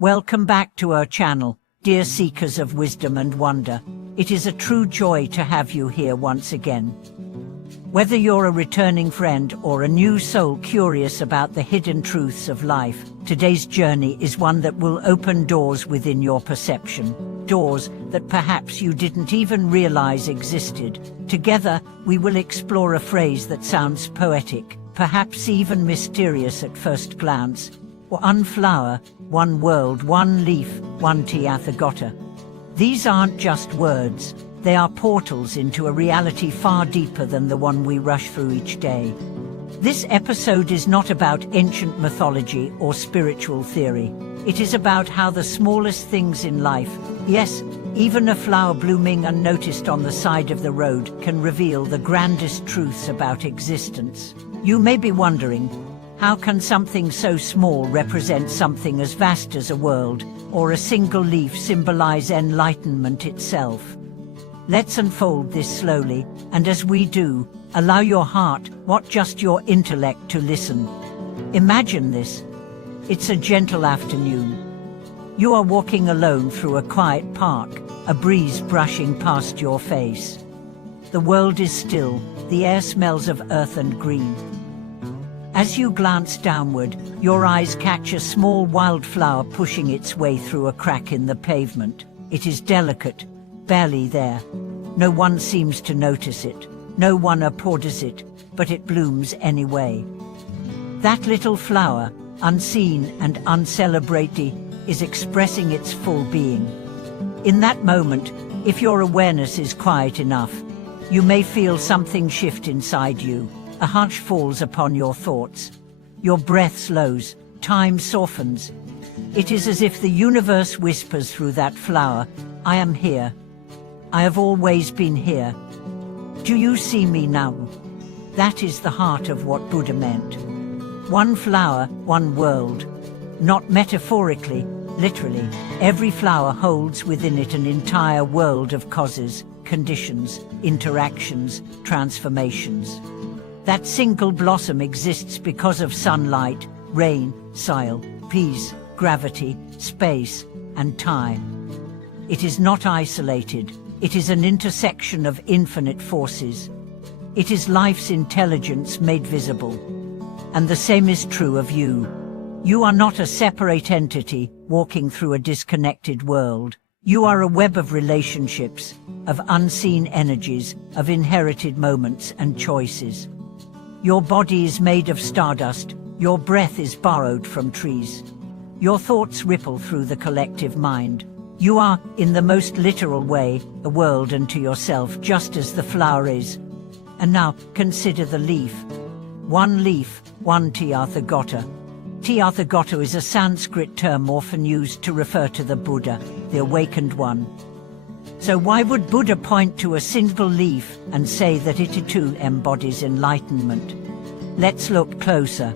Welcome back to our channel, dear seekers of wisdom and wonder. It is a true joy to have you here once again. Whether you're a returning friend or a new soul curious about the hidden truths of life, today's journey is one that will open doors within your perception, doors that perhaps you didn't even realize existed. Together, we will explore a phrase that sounds poetic, perhaps even mysterious at first glance. One flower, one world, one leaf, one Tathagata. These aren't just words, they are portals into a reality far deeper than the one we rush through each day. This episode is not about ancient mythology or spiritual theory. It is about how the smallest things in life, yes, even a flower blooming unnoticed on the side of the road, can reveal the grandest truths about existence. You may be wondering, how can something so small represent something as vast as a world, or a single leaf symbolize enlightenment itself? Let's unfold this slowly, and as we do, allow your heart, not just your intellect, to listen. Imagine this. It's a gentle afternoon. You are walking alone through a quiet park, a breeze brushing past your face. The world is still, the air smells of earth and green. As you glance downward, your eyes catch a small wildflower pushing its way through a crack in the pavement. It is delicate, barely there. No one seems to notice it, no one applauds it, but it blooms anyway. That little flower, unseen and uncelebrated, is expressing its full being. In that moment, if your awareness is quiet enough, you may feel something shift inside you. A hush falls upon your thoughts. Your breath slows, time softens. It is as if the universe whispers through that flower, "I am here. I have always been here. Do you see me now?" That is the heart of what Buddha meant. One flower, one world. Not metaphorically, literally. Every flower holds within it an entire world of causes, conditions, interactions, transformations. That single blossom exists because of sunlight, rain, soil, peace, gravity, space, and time. It is not isolated. It is an intersection of infinite forces. It is life's intelligence made visible. And the same is true of you. You are not a separate entity walking through a disconnected world. You are a web of relationships, of unseen energies, of inherited moments and choices. Your body is made of stardust, your breath is borrowed from trees. Your thoughts ripple through the collective mind. You are, in the most literal way, a world unto yourself, just as the flower is. And now, consider the leaf. One leaf, one Tathagata. Tathagata is a Sanskrit term often used to refer to the Buddha, the awakened one. So why would Buddha point to a single leaf and say that it too embodies enlightenment? Let's look closer.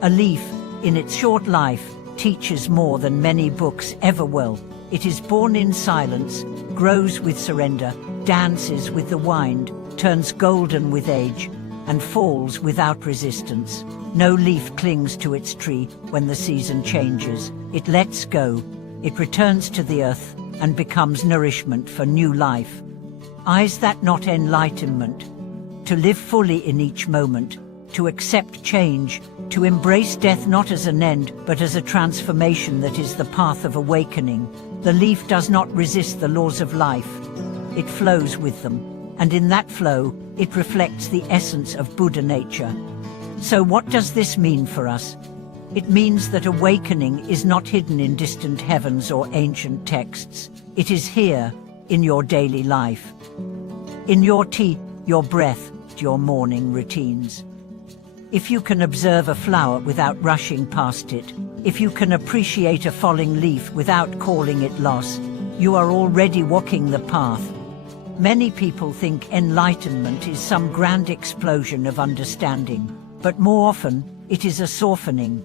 A leaf, in its short life, teaches more than many books ever will. It is born in silence, grows with surrender, dances with the wind, turns golden with age, and falls without resistance. No leaf clings to its tree when the season changes. It lets go. It returns to the earth and becomes nourishment for new life. Is that not enlightenment? To live fully in each moment, to accept change, to embrace death not as an end, but as a transformation that is the path of awakening. The leaf does not resist the laws of life. It flows with them, and in that flow, it reflects the essence of Buddha nature. So what does this mean for us? It means that awakening is not hidden in distant heavens or ancient texts. It is here, in your daily life. In your tea, your breath, your morning routines. If you can observe a flower without rushing past it, if you can appreciate a falling leaf without calling it loss, you are already walking the path. Many people think enlightenment is some grand explosion of understanding, but more often, it is a softening.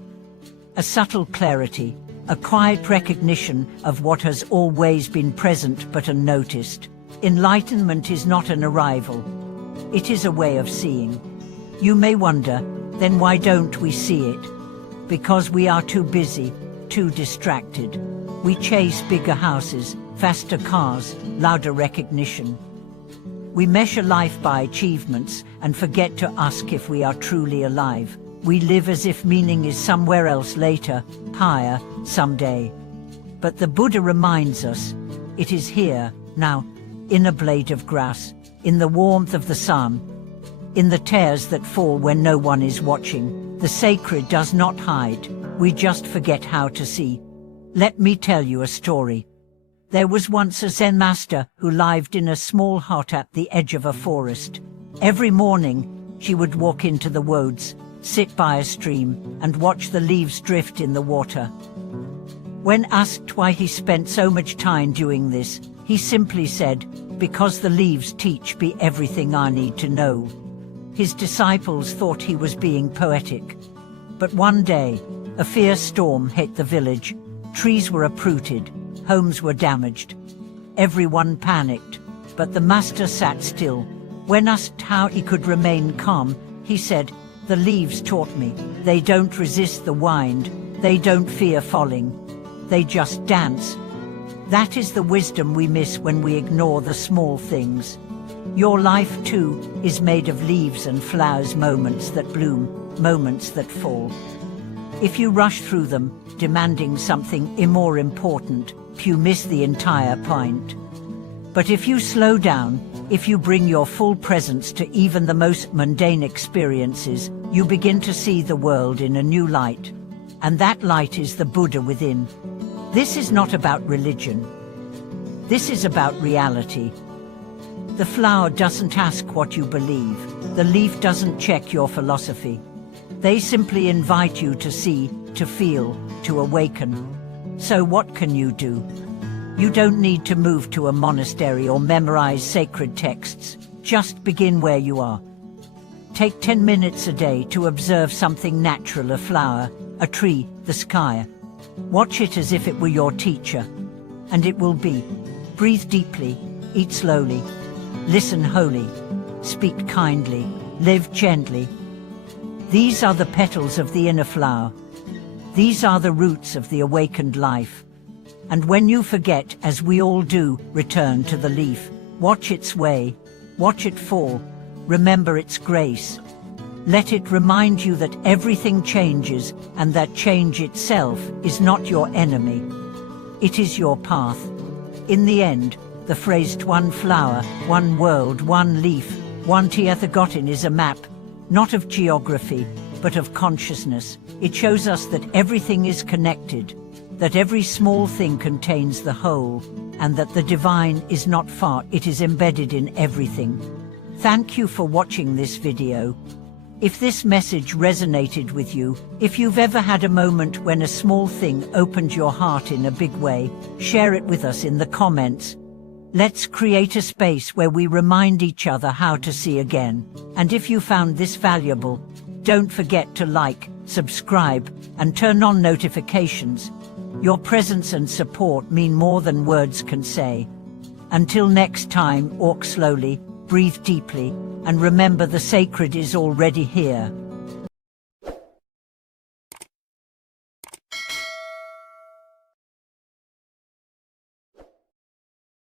A subtle clarity, a quiet recognition of what has always been present but unnoticed. Enlightenment is not an arrival. It is a way of seeing. You may wonder, then why don't we see it? Because we are too busy, too distracted. We chase bigger houses, faster cars, louder recognition. We measure life by achievements and forget to ask if we are truly alive. We live as if meaning is somewhere else later, higher, someday. But the Buddha reminds us, it is here, now, in a blade of grass, in the warmth of the sun, in the tears that fall when no one is watching. The sacred does not hide, we just forget how to see. Let me tell you a story. There was once a Zen master who lived in a small hut at the edge of a forest. Every morning, she would walk into the woods, sit by a stream, and watch the leaves drift in the water. When asked why he spent so much time doing this, he simply said, "Because the leaves teach me everything I need to know." His disciples thought he was being poetic. But one day, a fierce storm hit the village. Trees were uprooted, homes were damaged. Everyone panicked, but the master sat still. When asked how he could remain calm, he said, "The leaves taught me. They don't resist the wind. They don't fear falling. They just dance." That is the wisdom we miss when we ignore the small things. Your life, too, is made of leaves and flowers, moments that bloom, moments that fall. If you rush through them, demanding something more important, you miss the entire point. But if you slow down, if you bring your full presence to even the most mundane experiences, you begin to see the world in a new light. And that light is the Buddha within. This is not about religion. This is about reality. The flower doesn't ask what you believe. The leaf doesn't check your philosophy. They simply invite you to see, to feel, to awaken. So what can you do? You don't need to move to a monastery or memorize sacred texts. Just begin where you are. Take 10 minutes a day to observe something natural, a flower, a tree, the sky. Watch it as if it were your teacher. And it will be. Breathe deeply, eat slowly, listen wholly, speak kindly, live gently. These are the petals of the inner flower. These are the roots of the awakened life. And when you forget, as we all do, return to the leaf. Watch its way, watch it fall, remember its grace. Let it remind you that everything changes and that change itself is not your enemy. It is your path. In the end, the phrase "one flower, one world, one leaf, one Tathagata" is a map, not of geography, but of consciousness. It shows us that everything is connected, that every small thing contains the whole, and that the divine is not far, it is embedded in everything. Thank you for watching this video. If this message resonated with you, if you've ever had a moment when a small thing opened your heart in a big way, share it with us in the comments. Let's create a space where we remind each other how to see again. And if you found this valuable, don't forget to like, subscribe, and turn on notifications. Your presence and support mean more than words can say. Until next time, walk slowly, breathe deeply, and remember the sacred is already here.